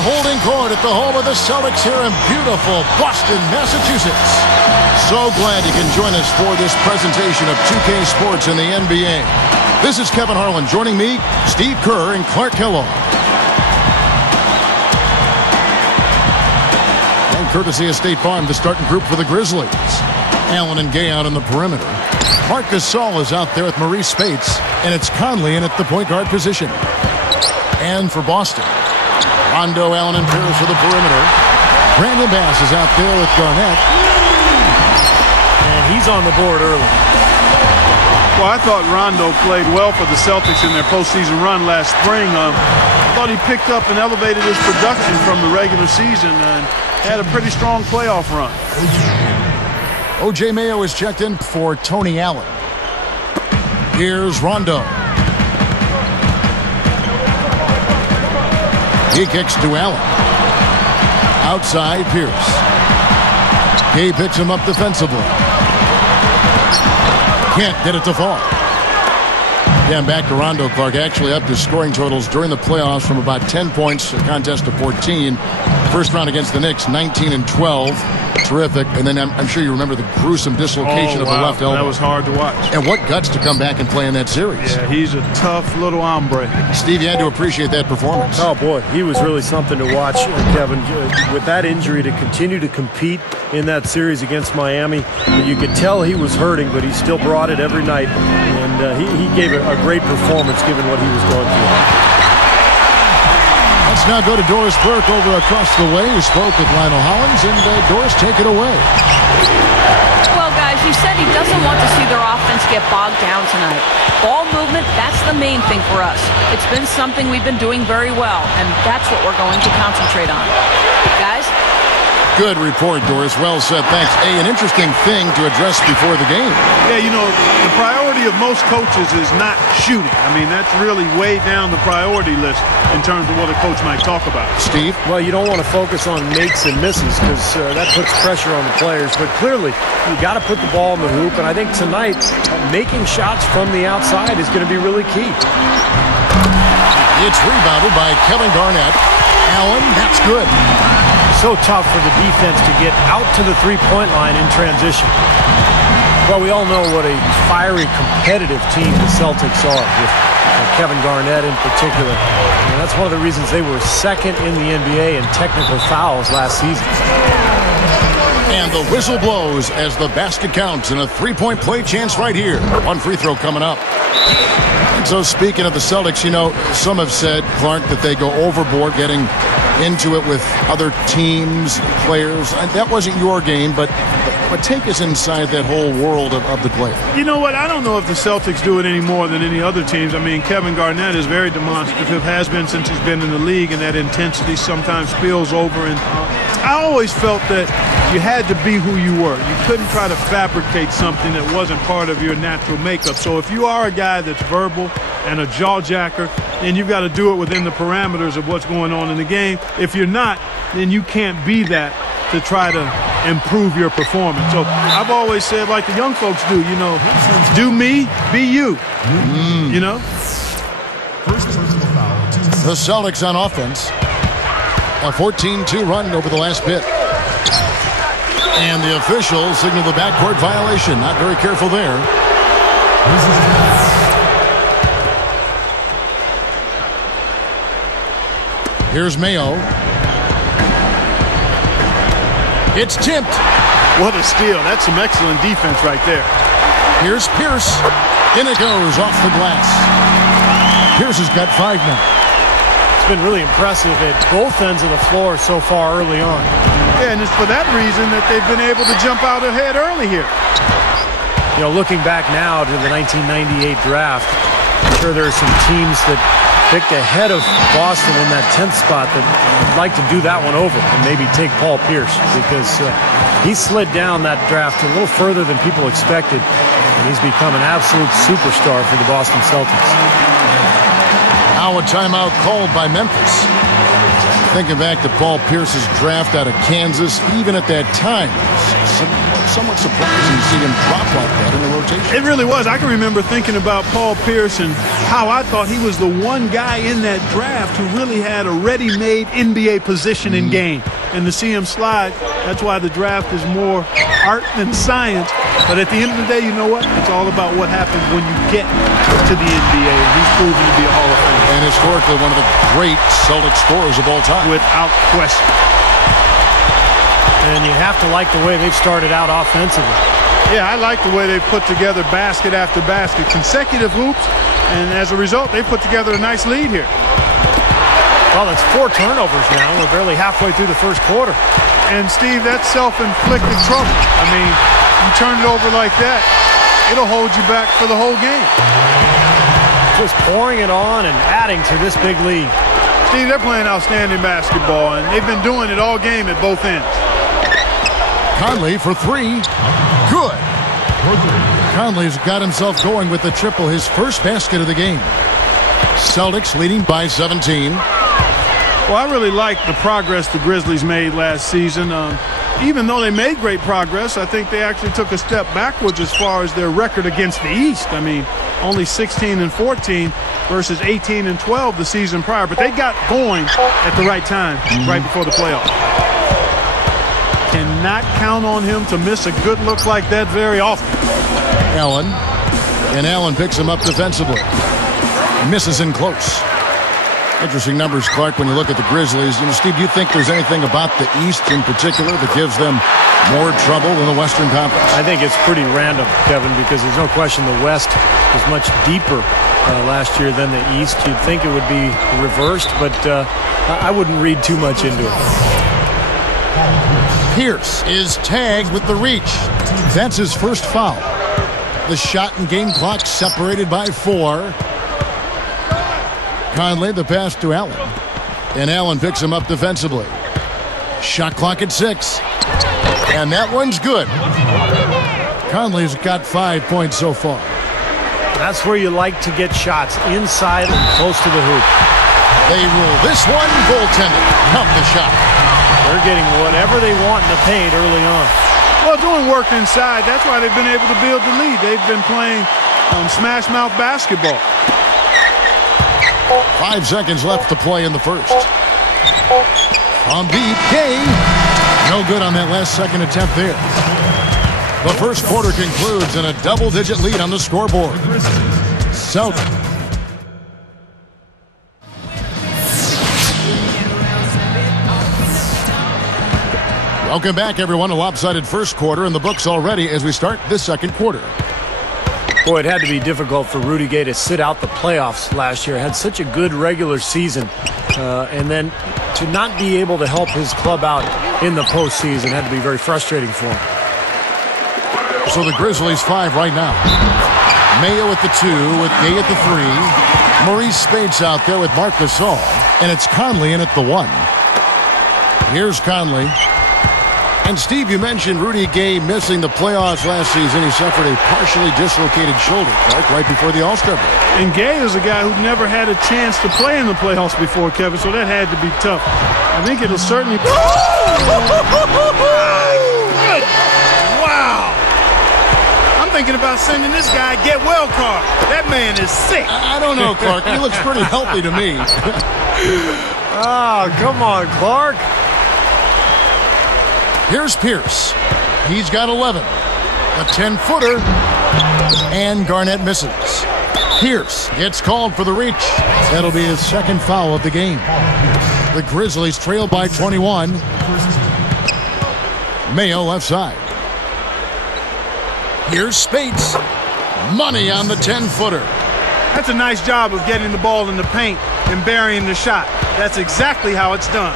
We're holding court at the home of the Celtics here in beautiful Boston, Massachusetts. So glad you can join us for this presentation of 2K Sports in the NBA. This is Kevin Harlan. Joining me, Steve Kerr and Clark Kellogg. And courtesy of State Farm, the starting group for the Grizzlies. Allen and Gay out on the perimeter. Marc Gasol is out there with Maurice Spates, and it's Conley in at the point guard position. And for Boston, Rondo, Allen, and Pierce for the perimeter. Brandon Bass is out there with Garnett. And he's on the board early. Well, I thought Rondo played well for the Celtics in their postseason run last spring. I thought he picked up and elevated his production from the regular season and had a pretty strong playoff run. O.J. Mayo is checked in for Tony Allen. Here's Rondo. He kicks to Allen. Outside, Pierce. Gay picks him up defensively. Can't get it to fall. Again, back to Rondo. Clark actually upped his scoring totals during the playoffs from about 10 points, a contest to 14. First round against the Knicks, 19 and 12. Terrific. And then I'm sure you remember the gruesome dislocation of the left elbow. That was hard to watch. And what guts to come back and play in that series. Yeah, he's a tough little hombre. Steve, you had to appreciate that performance. Oh, boy, he was really something to watch, Kevin. With that injury, to continue to compete in that series against Miami, you could tell he was hurting, but he still brought it every night. And he gave a great performance given what he was going through. Let's now go to Doris Burke over across the way, who spoke with Lionel Hollins, and Doris, take it away. Well, guys, he said he doesn't want to see their offense get bogged down tonight. Ball movement, that's the main thing for us. It's been something we've been doing very well, and that's what we're going to concentrate on. Guys? Good report, Doris. Well said. Thanks. An interesting thing to address before the game. Yeah, you know, the priority of most coaches is not shooting. I mean, that's really way down the priority list in terms of what a coach might talk about. Steve? Well, you don't want to focus on makes and misses because that puts pressure on the players. But clearly, you got to put the ball in the hoop. And I think tonight, making shots from the outside is going to be really key. It's rebounded by Kevin Garnett. Allen, that's good. So tough for the defense to get out to the three-point line in transition. Well, we all know what a fiery, competitive team the Celtics are, with Kevin Garnett in particular. And that's one of the reasons they were second in the NBA in technical fouls last season. And the whistle blows as the basket counts, and a three-point play chance right here. One free throw coming up. And so speaking of the Celtics, you know, some have said, Clark, that they go overboard getting into it with other teams, players. That wasn't your game, but take us inside that whole world of the play. You know what? I don't know if the Celtics do it any more than any other teams. I mean, Kevin Garnett is very demonstrative, has been since he's been in the league, and that intensity sometimes spills over. And I always felt that you had to be who you were. You couldn't try to fabricate something that wasn't part of your natural makeup. So if you are a guy that's verbal and a jaw-jacker, then you've got to do it within the parameters of what's going on in the game. If you're not, then you can't be that to try to improve your performance. So I've always said, like the young folks do, you know, do me, be you, you know? The Celtics on offense. A 14-2 run over the last bit. And the official signaled the backcourt violation. Not very careful there. Here's Mayo. It's tipped. What a steal. That's some excellent defense right there. Here's Pierce. In it goes off the glass. Pierce has got 5 now. It's been really impressive at both ends of the floor so far early on. Yeah, and it's for that reason that they've been able to jump out ahead early here. You know, looking back now to the 1998 draft, I'm sure there are some teams that picked ahead of Boston in that 10th spot that would like to do that one over and maybe take Paul Pierce, because he slid down that draft a little further than people expected, and he's become an absolute superstar for the Boston Celtics. Now a timeout called by Memphis. Thinking back to Paul Pierce's draft out of Kansas, even at that time, somewhat surprising to see him drop like that in the rotation. It really was. I can remember thinking about Paul Pierce and how I thought he was the one guy in that draft who really had a ready-made NBA position in game. And to see him slide, that's why the draft is more art than science. But at the end of the day, you know what? It's all about what happens when you get to the NBA. And he's proven to be a Hall of Famer. And historically, one of the great Celtic scorers of all time. Without question. And you have to like the way they've started out offensively. Yeah, I like the way they've put together basket after basket, consecutive hoops, and as a result, they put together a nice lead here. Well, it's 4 turnovers now. We're barely halfway through the first quarter. And, Steve, that's self-inflicted trouble. I mean, you turn it over like that, it'll hold you back for the whole game. Just pouring it on and adding to this big lead. Steve, they're playing outstanding basketball, and they've been doing it all game at both ends. Conley for 3. Good. Conley's got himself going with the triple, his first basket of the game. Celtics leading by 17. Well, I really like the progress the Grizzlies made last season. Even though they made great progress, I think they actually took a step backwards as far as their record against the East. I mean, only 16-14 versus 18-12 the season prior. But they got going at the right time, right before the playoffs. Cannot count on him to miss a good look like that very often. Allen. And Allen picks him up defensively. Misses in close. Interesting numbers, Clark, when you look at the Grizzlies. You know, Steve, do you think there's anything about the East in particular that gives them more trouble than the Western Conference? I think it's pretty random, Kevin, because there's no question the West was much deeper last year than the East. You'd think it would be reversed, but I wouldn't read too much into it. Pierce is tagged with the reach. That's his first foul. The shot and game clock separated by 4. Conley, the pass to Allen. And Allen picks him up defensively. Shot clock at 6. And that one's good. Conley's got 5 points so far. That's where you like to get shots, inside and close to the hoop. They rule this one goaltended. Count the shot. They're getting whatever they want in the paint early on. Well, doing work inside, that's why they've been able to build the lead. They've been playing smash mouth basketball. 5 seconds left to play in the first. On deep, Gay. No good on that last second attempt there. The first quarter concludes in a double-digit lead on the scoreboard. Celtic. Welcome back, everyone. A lopsided first quarter in the books already as we start this second quarter. Boy, it had to be difficult for Rudy Gay to sit out the playoffs last year. Had such a good regular season, and then to not be able to help his club out in the postseason had to be very frustrating for him. So the Grizzlies 5 right now. Mayo at the 2 with Gay at the 3. Maurice Spates out there with Marc Gasol, and it's Conley in at the 1. Here's Conley. And, Steve, you mentioned Rudy Gay missing the playoffs last season. He suffered a partially dislocated shoulder, right before the All-Star break. And Gay is a guy who never had a chance to play in the playoffs before, Kevin, so that had to be tough. I think it'll certainly... Wow! I'm thinking about sending this guy a get well card. That man is sick. I don't know, Clark. He looks pretty healthy to me. Oh, come on, Clark. Here's Pierce. He's got 11. A 10-footer. And Garnett misses. Pierce gets called for the reach. That'll be his second foul of the game. The Grizzlies trail by 21. Mayo left side. Here's Spates. Money on the 10-footer. That's a nice job of getting the ball in the paint and burying the shot. That's exactly how it's done.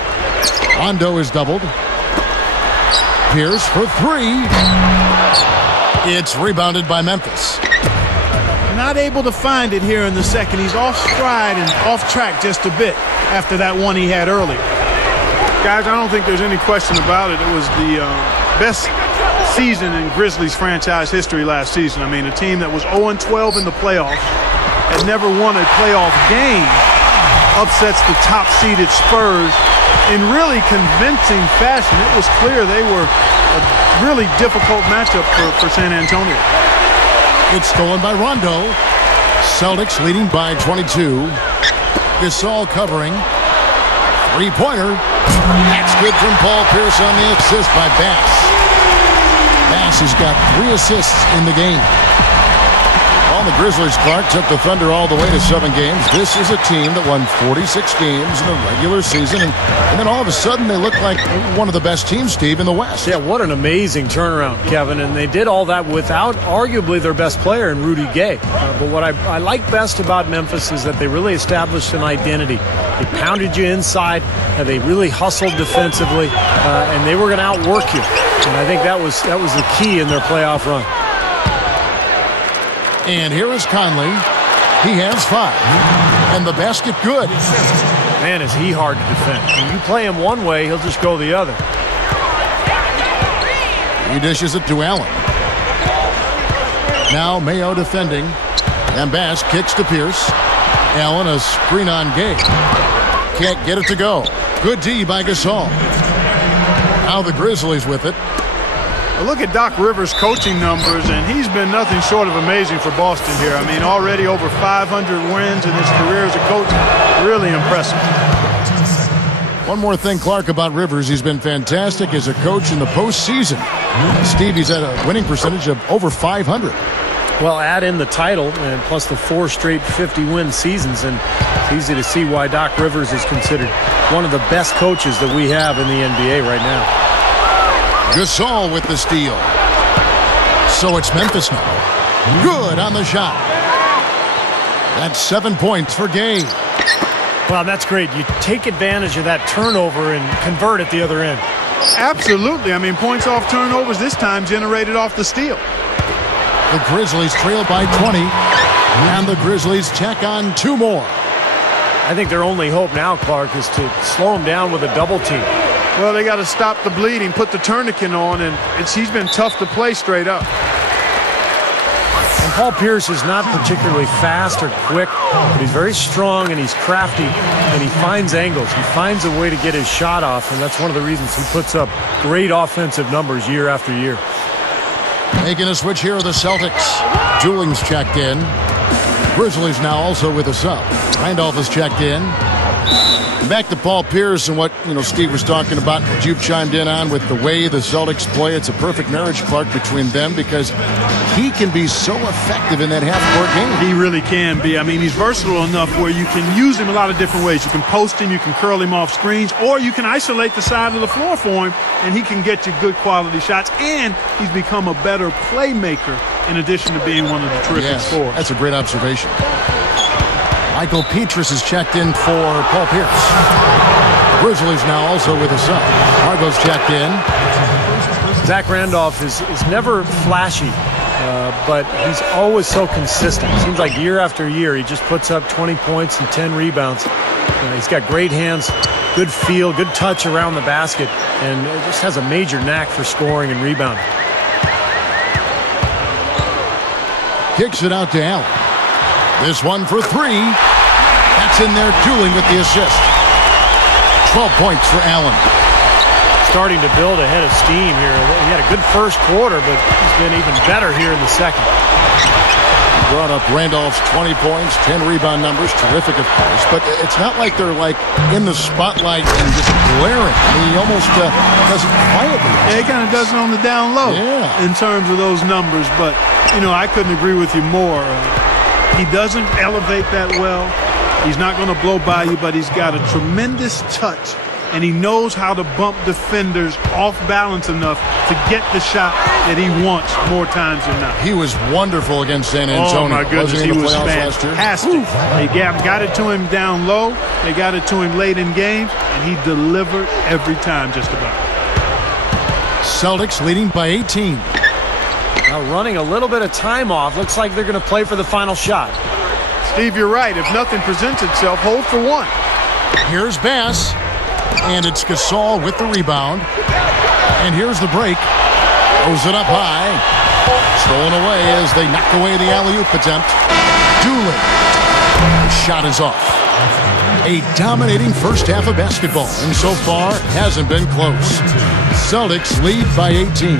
Rondo is doubled. Pierce for 3. It's rebounded by Memphis. Not able to find it here in the second. He's off stride and off track just a bit after that one he had earlier. Guys, I don't think there's any question about it. It was the best season in Grizzlies franchise history last season. I mean, a team that was 0-12 in the playoffs, had never won a playoff game, upsets the top-seeded Spurs in really convincing fashion. It was clear they were a really difficult matchup for San Antonio. It's stolen by Rondo. Celtics leading by 22. Gasol covering. Three-pointer. That's good from Paul Pierce on the assist by Bass. Bass has got 3 assists in the game. Well, the Grizzlies, Clark, took the Thunder all the way to 7 games. This is a team that won 46 games in the regular season, and then all of a sudden they look like one of the best teams, Steve, in the West. Yeah, what an amazing turnaround, Kevin, and they did all that without arguably their best player in Rudy Gay. But what I like best about Memphis is that they really established an identity. They pounded you inside, and they really hustled defensively, and they were going to outwork you. And I think that was the key in their playoff run. And here is Conley. He has 5. And the basket good. Man, is he hard to defend. When you play him one way, he'll just go the other. He dishes it to Allen. Now Mayo defending. And Bass kicks to Pierce. Allen a screen on Gay. Can't get it to go. Good D by Gasol. Now the Grizzlies with it. Look at Doc Rivers' coaching numbers, and he's been nothing short of amazing for Boston here. I mean, already over 500 wins in his career as a coach. Really impressive. One more thing, Clark, about Rivers. He's been fantastic as a coach in the postseason. Steve, he's at a winning percentage of over 500. Well, add in the title and plus the 4 straight 50-win seasons, and it's easy to see why Doc Rivers is considered one of the best coaches that we have in the NBA right now. Gasol with the steal. So it's Memphis now. Good on the shot. That's 7 points for Gay. Well, that's great. You take advantage of that turnover and convert at the other end. Absolutely. I mean, points off turnovers this time generated off the steal. The Grizzlies trail by 20. And the Grizzlies tack on 2 more. I think their only hope now, Clark, is to slow him down with a double team. Well, they got to stop the bleeding, put the tourniquet on, and he's been tough to play straight up. And Paul Pierce is not particularly fast or quick, but he's very strong and he's crafty, and he finds angles. He finds a way to get his shot off, and that's one of the reasons he puts up great offensive numbers year after year. Making a switch here are the Celtics. Juling's checked in. Grizzlies now also with a sub. Randolph has checked in. Back to Paul Pierce and what Steve was talking about, what you've chimed in on with the way the Celtics play. It's a perfect marriage, Clark, between them because he can be so effective in that half-court game. He really can be. I mean, he's versatile enough where you can use him a lot of different ways. You can post him, you can curl him off screens, or you can isolate the side of the floor for him, and he can get you good quality shots. And he's become a better playmaker in addition to being one of the terrific scorers. That's a great observation. Michael Petrus is checked in for Paul Pierce. Grizzlies now also with a sub. Margo's checked in. Zach Randolph is never flashy, but he's always so consistent. It seems like year after year he just puts up 20 points and 10 rebounds. He's got great hands, good feel, good touch around the basket, and just has a major knack for scoring and rebounding. Kicks it out to Allen. This one for 3. That's in there. Juling with the assist. 12 points for Allen. Starting to build a head of steam here. He had a good first quarter, but he's been even better here in the second. Brought up Randolph's 20 points, 10 rebound numbers. Terrific, of course. But it's not like they're in the spotlight and just glaring. I mean, he almost does it quietly. Yeah, he kind of does it on the down low in terms of those numbers. But, I couldn't agree with you more. He doesn't elevate that well. He's not going to blow by you, but he's got a tremendous touch, and he knows how to bump defenders off balance enough to get the shot that he wants more times than not. He was wonderful against San Antonio. Oh, my goodness, he was fantastic. They got it to him down low. They got it to him late in games, and he delivered every time just about. Celtics leading by 18. Now running a little bit of time off. Looks like they're going to play for the final shot. Steve, you're right. If nothing presents itself, hold for one. Here's Bass. And it's Gasol with the rebound. And here's the break. Throws it up high. Stolen away as they knock away the alley-oop attempt. Juling. The shot is off. A dominating first half of basketball, and so far hasn't been close. Celtics lead by 18.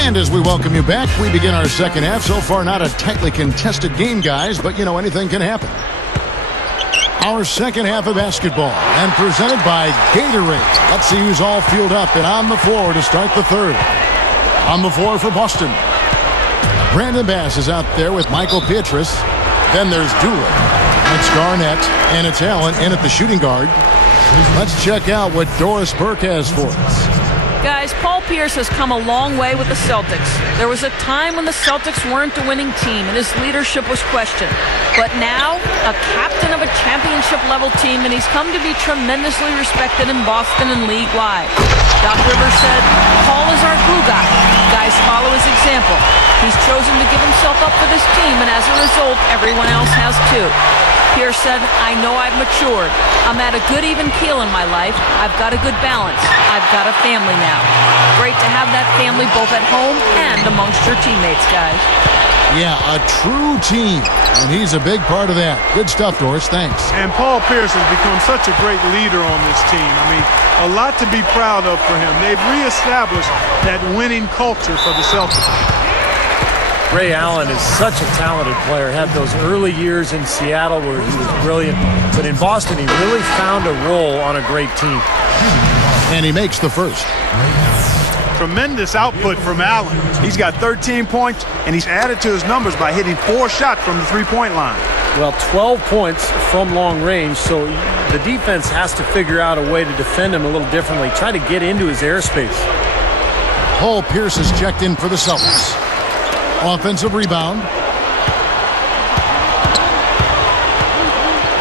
And as we welcome you back, we begin our second half. So far, not a tightly contested game, guys, but, you know, anything can happen. Our second half of basketball, and presented by Gatorade. Let's see who's all fueled up and on the floor to start the third. On the floor for Boston, Brandon Bass is out there with Michael Pietrus. Then there's Doolin. It's Garnett, and it's Allen in at the shooting guard. Let's check out what Doris Burke has for us. Guys, Paul Pierce has come a long way with the Celtics. There was a time when the Celtics weren't a winning team and his leadership was questioned. But now, a captain of a championship-level team, and he's come to be tremendously respected in Boston and league-wide. Doc Rivers said, Paul is our glue guy. Guys follow his example. He's chosen to give himself up for this team, and as a result, everyone else has too. Pierce said, I know I've matured. I'm at a good even keel in my life. I've got a good balance. I've got a family now. Great to have that family both at home and amongst your teammates, guys. Yeah, a true team, and he's a big part of that. Good stuff, Doris. Thanks. And Paul Pierce has become such a great leader on this team. I mean, a lot to be proud of for him. They've reestablished that winning culture for the Celtics. Ray Allen is such a talented player. Had those early years in Seattle where he was brilliant. But in Boston, he really found a role on a great team. And he makes the first. Tremendous output from Allen. He's got 13 points, and he's added to his numbers by hitting 4 shots from the three-point line. Well, 12 points from long range, so the defense has to figure out a way to defend him a little differently. Try to get into his airspace. Paul Pierce is checked in for the Celtics. Offensive rebound.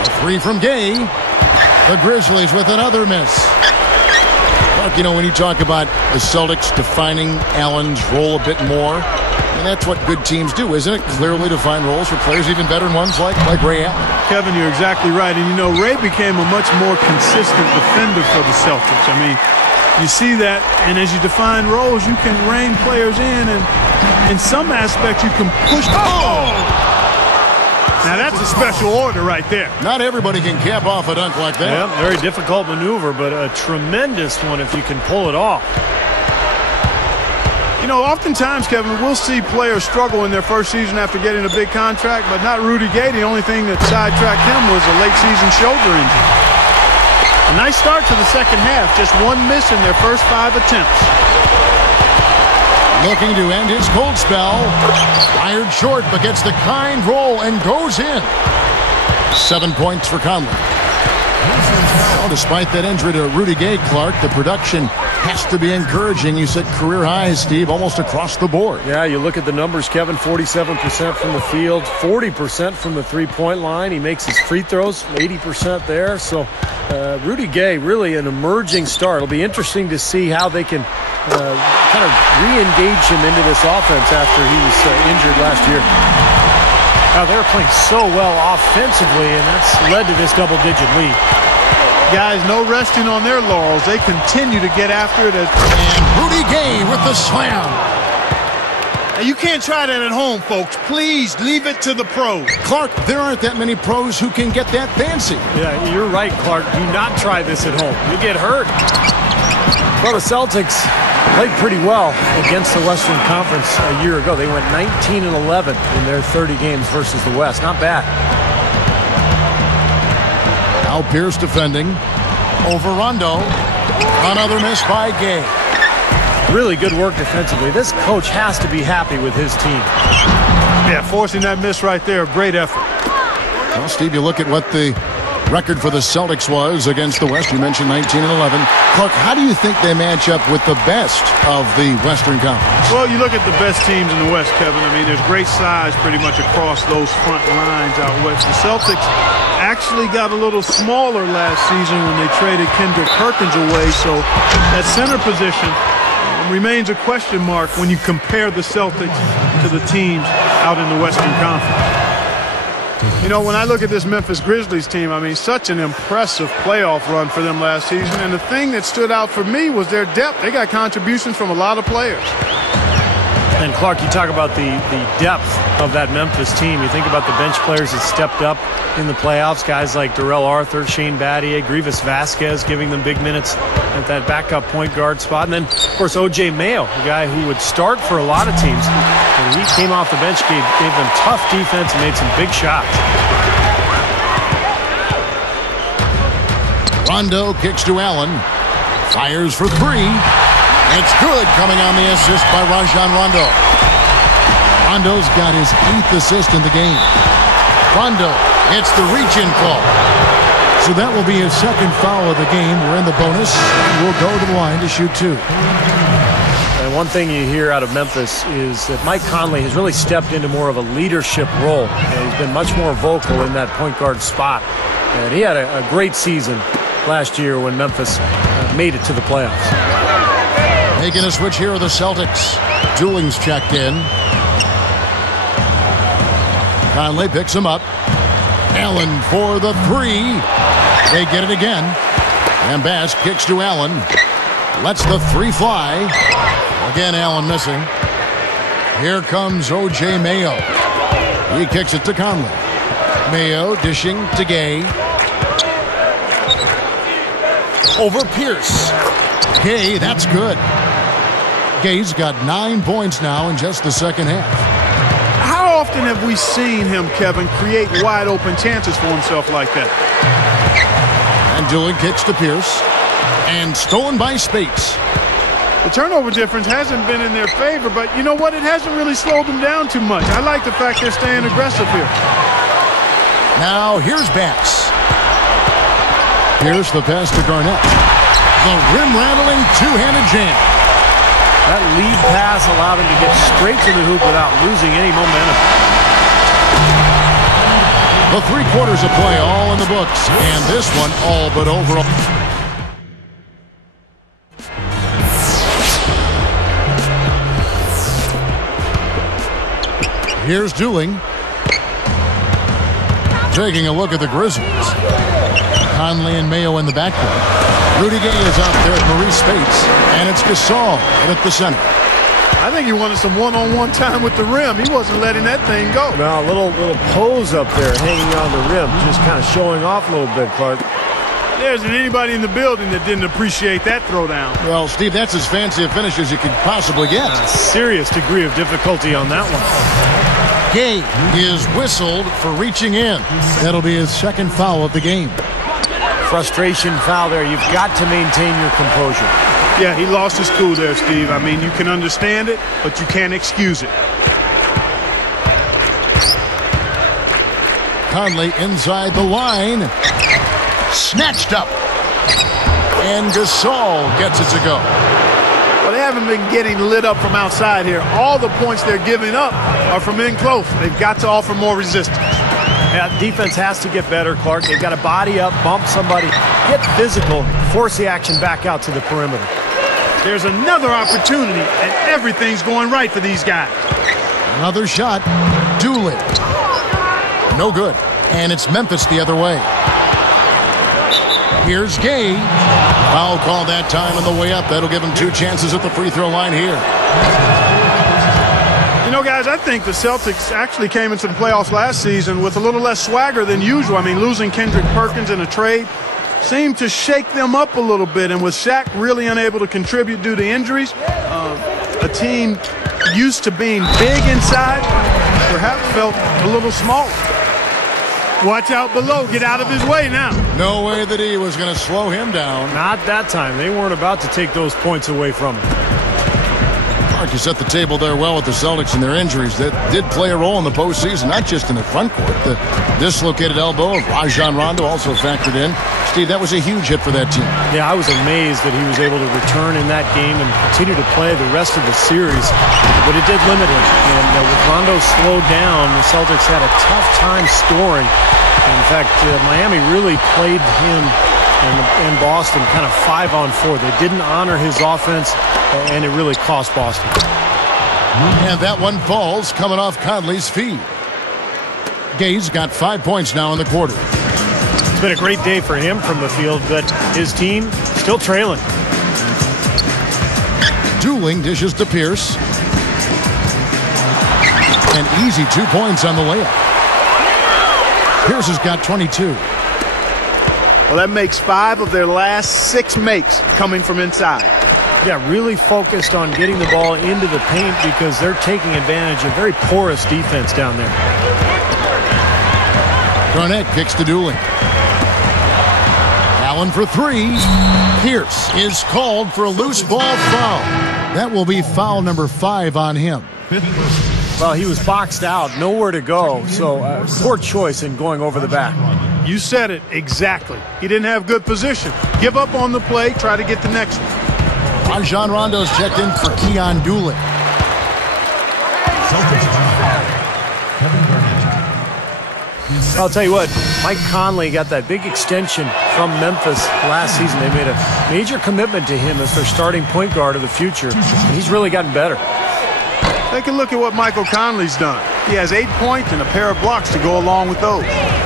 A three from Gay. The Grizzlies with another miss. Look, you know, when you talk about the Celtics defining Allen's role a bit more, and that's what good teams do, isn't it? Clearly define roles for players, even veteran ones like Ray Allen. Kevin, you're exactly right. And, you know, Ray became a much more consistent defender for the Celtics. I mean, you see that, and as you define roles, you can rein players in, and in some aspects, you can push. Oh! Now, that's a special order right there. Not everybody can cap off a dunk like that. Yeah, very difficult maneuver, but a tremendous one if you can pull it off. You know, oftentimes, Kevin, we'll see players struggle in their first season after getting a big contract, but not Rudy Gay. The only thing that sidetracked him was a late-season shoulder injury. A nice start to the second half, just one miss in their first 5 attempts. Looking to end his cold spell. Fired short, but gets the kind roll and goes in. 7 points for Conley. Well, despite that injury to Rudy Gay, Clark, the production has to be encouraging. You said career highs, Steve, almost across the board. Yeah, you look at the numbers, Kevin, 47% from the field, 40% from the three-point line. He makes his free throws, 80% there. So Rudy Gay, really an emerging star. It'll be interesting to see how they can kind of re-engage him into this offense after he was injured last year. Now, they're playing so well offensively, and that's led to this double-digit lead. Guys, no resting on their laurels. They continue to get after it. And Rudy Gay with the slam. Now, you can't try that at home, folks. Please leave it to the pros. Clark, there aren't that many pros who can get that fancy. Yeah, you're right, Clark. Do not try this at home. You get hurt. Well, the Celtics played pretty well against the Western Conference a year ago. They went 19-11 in their 30 games versus the West. Not bad. Now Pierce defending over Rondo. Another miss by Gay. Really good work defensively. This coach has to be happy with his team. Yeah, forcing that miss right there. Great effort. Well, Steve, you look at what the record for the Celtics was against the West. You mentioned 19-11. Clark, how do you think they match up with the best of the Western Conference? Well, you look at the best teams in the West, Kevin. I mean, there's great size pretty much across those front lines out west. The Celtics actually got a little smaller last season when they traded Kendrick Perkins away, so that center position remains a question mark when you compare the Celtics to the teams out in the Western Conference. You know, when I look at this Memphis Grizzlies team, I mean, such an impressive playoff run for them last season. And the thing that stood out for me was their depth. They got contributions from a lot of players. And Clark, you talk about the depth of that Memphis team. You think about the bench players that stepped up in the playoffs, guys like Darrell Arthur, Shane Battier, Grievous Vasquez, giving them big minutes at that backup point guard spot. And then, of course, O.J. Mayo, a guy who would start for a lot of teams. And he came off the bench, gave them tough defense, and made some big shots. Rondo kicks to Allen. Fires for three. It's good, coming on the assist by Rajon Rondo. Rondo's got his 8th assist in the game. Rondo hits the reach-in call. So that will be his 2nd foul of the game. We're in the bonus. We'll go to the line to shoot 2. And one thing you hear out of Memphis is that Mike Conley has really stepped into more of a leadership role. And he's been much more vocal in that point guard spot. And he had a great season last year when Memphis made it to the playoffs. Making a switch here are the Celtics. Dooling's checked in. Conley picks him up. Allen for the 3. They get it again. And Bass kicks to Allen. Lets the 3 fly. Again, Allen missing. Here comes O.J. Mayo. He kicks it to Conley. Mayo dishing to Gay. Over Pierce. Gay, that's good. Gay's got 9 points now in just the second half. How often have we seen him, Kevin, create wide open chances for himself like that? And Dooling kicks to Pierce. And stolen by Spates. The turnover difference hasn't been in their favor, but you know what? It hasn't really slowed them down too much. I like the fact they're staying aggressive here. Now here's Bass. Pierce the pass to Garnett. The rim-rattling two-handed jam. That lead pass allowed him to get straight to the hoop without losing any momentum. The 3 quarters of play all in the books, and this one all but over. Here's Dooling. Taking a look at the Grizzlies. Conley and Mayo in the backcourt. Rudy Gay is out there at Maurice Spates, and it's Gasol at the center. I think he wanted some one-on-one time with the rim. He wasn't letting that thing go. Now, a little pose up there, hanging on the rim, just kind of showing off a little bit, Clark. There isn't anybody in the building that didn't appreciate that throwdown. Well, Steve, that's as fancy a finish as you could possibly get. A serious degree of difficulty on that one. Gay is whistled for reaching in. That'll be his 2nd foul of the game. Frustration foul there. You've got to maintain your composure. Yeah, he lost his cool there, Steve. I mean, you can understand it, but you can't excuse it. Conley inside the line. Snatched up. And Gasol gets it to go. Well, they haven't been getting lit up from outside here. All the points they're giving up are from in close. They've got to offer more resistance. Yeah, defense has to get better, Clark. They've got to body up, bump somebody, get physical, force the action back out to the perimeter. There's another opportunity, and everything's going right for these guys. Another shot. Dooley. No good. And it's Memphis the other way. Here's Gay. Foul call that time on the way up. That'll give him 2 chances at the free throw line here. You know, guys, I think the Celtics actually came into the playoffs last season with a little less swagger than usual. I mean, losing Kendrick Perkins in a trade seemed to shake them up a little bit. And with Shaq really unable to contribute due to injuries, a team used to being big inside perhaps felt a little smaller. Watch out below. Get out of his way now. No way that he was going to slow him down. Not that time. They weren't about to take those points away from him. Mark, you set the table there well with the Celtics and their injuries. That did play a role in the postseason, not just in the front court. The dislocated elbow of Rajon Rondo also factored in. Steve, that was a huge hit for that team. Yeah, I was amazed that he was able to return in that game and continue to play the rest of the series. But it did limit him. And with Rondo slowed down, the Celtics had a tough time scoring. In fact, Miami really played him and Boston kind of 5-on-4. They didn't honor his offense, and it really cost Boston. And that one falls coming off Conley's feet. Gay's got 5 points now in the quarter. It's been a great day for him from the field, but his team still trailing. Dooling dishes to Pierce. An easy 2 points on the layup. Pierce has got 22. Well, that makes 5 of their last 6 makes coming from inside. Yeah, really focused on getting the ball into the paint because they're taking advantage of very porous defense down there. Garnett kicks to Dooling. Allen for 3. Pierce is called for a loose ball foul. That will be foul number 5 on him. Well, he was boxed out, nowhere to go, so poor choice in going over the back. You said it exactly. He didn't have good position. Give up on the play, try to get the next one. Rajon Rondo's checked in for Keon Dooling. I'll tell you what, Mike Conley got that big extension from Memphis last season. They made a major commitment to him as their starting point guard of the future. And he's really gotten better. Take a look at what Michael Conley's done. He has 8 points and a pair of blocks to go along with those.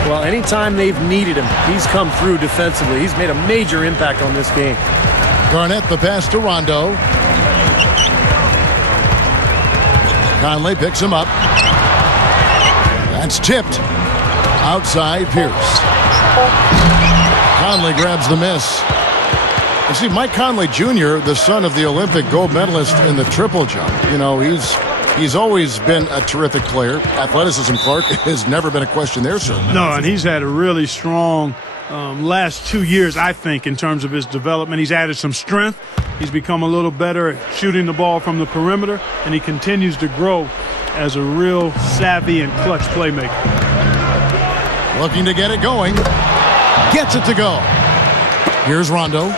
Well, anytime they've needed him, he's come through defensively. He's made a major impact on this game. Garnett the pass to Rondo. Conley picks him up. That's tipped. Outside Pierce. Conley grabs the miss. You see, Mike Conley Jr., the son of the Olympic gold medalist in the triple jump, you know, he's always been a terrific player. Athleticism, Clark, has never been a question there, sir. No, and he's had a really strong last 2 years, I think, in terms of his development. He's added some strength. He's become a little better at shooting the ball from the perimeter, and he continues to grow as a real savvy and clutch playmaker. Looking to get it going. Gets it to go. Here's Rondo.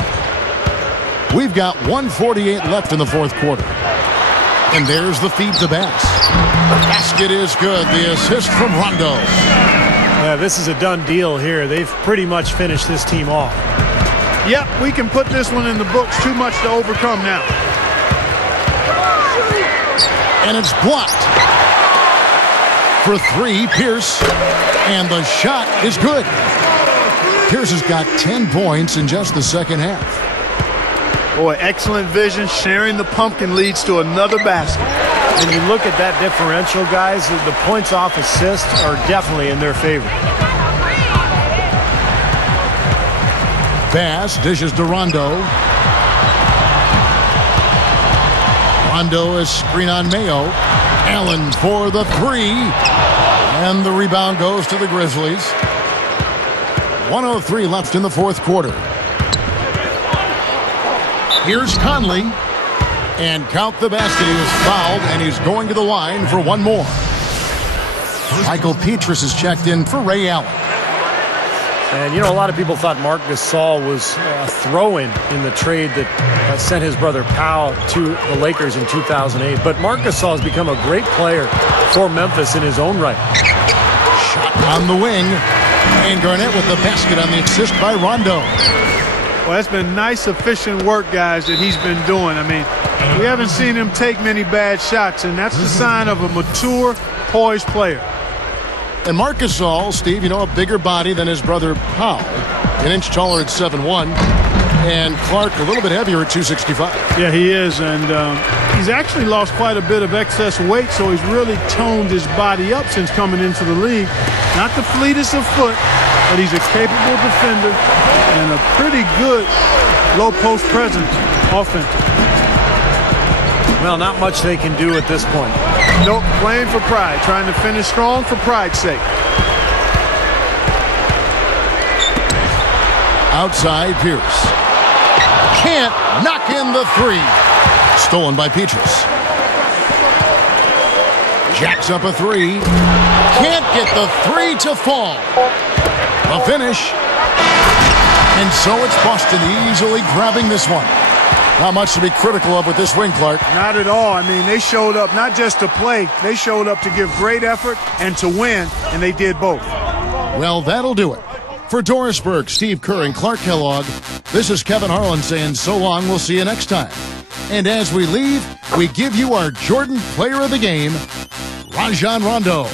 We've got 1:48 left in the fourth quarter. And there's the feed to Bass. Basket is good. The assist from Rondo. Yeah, this is a done deal here. They've pretty much finished this team off. Yep, we can put this one in the books. Too much to overcome now. And it's blocked. For 3, Pierce. And the shot is good. Pierce has got 10 points in just the second half. Boy, excellent vision. Sharing the pumpkin leads to another basket. When you look at that differential, guys, the points off assists are definitely in their favor. Bass dishes to Rondo. Rondo is screen on Mayo. Allen for the 3. And the rebound goes to the Grizzlies. 1:03 left in the fourth quarter. Here's Conley. And count the basket. He was fouled, and he's going to the line for one more. Michael Petrus is checked in for Ray Allen. And, you know, a lot of people thought Marc Gasol was a throw-in in the trade that sent his brother Powell to the Lakers in 2008. But Marc Gasol has become a great player for Memphis in his own right. Shot on the wing. And Garnett with the basket on the assist by Rondo. Well, that's been nice, efficient work, guys, that he's been doing. I mean, we haven't seen him take many bad shots, and that's the sign of a mature, poised player. And Marc Gasol, Steve, you know, a bigger body than his brother Powell. An inch taller at 7'1". And Clark a little bit heavier at 265. Yeah, he is. And he's actually lost quite a bit of excess weight, so he's really toned his body up since coming into the league. Not the fleetest of foot, but he's a capable defender and a pretty good low post presence offense. Well, not much they can do at this point. Nope, playing for pride, trying to finish strong for pride's sake. Outside Pierce. Can't knock in the 3. Stolen by Petrus. Jacks up a 3. Can't get the 3 to fall. A finish. And so it's Boston easily grabbing this one. Not much to be critical of with this win, Clark. Not at all. I mean, they showed up not just to play. They showed up to give great effort and to win, and they did both. Well, that'll do it. For Doris Burke, Steve Kerr, and Clark Kellogg, this is Kevin Harlan saying so long. We'll see you next time. And as we leave, we give you our Jordan Player of the Game, Rajon Rondo.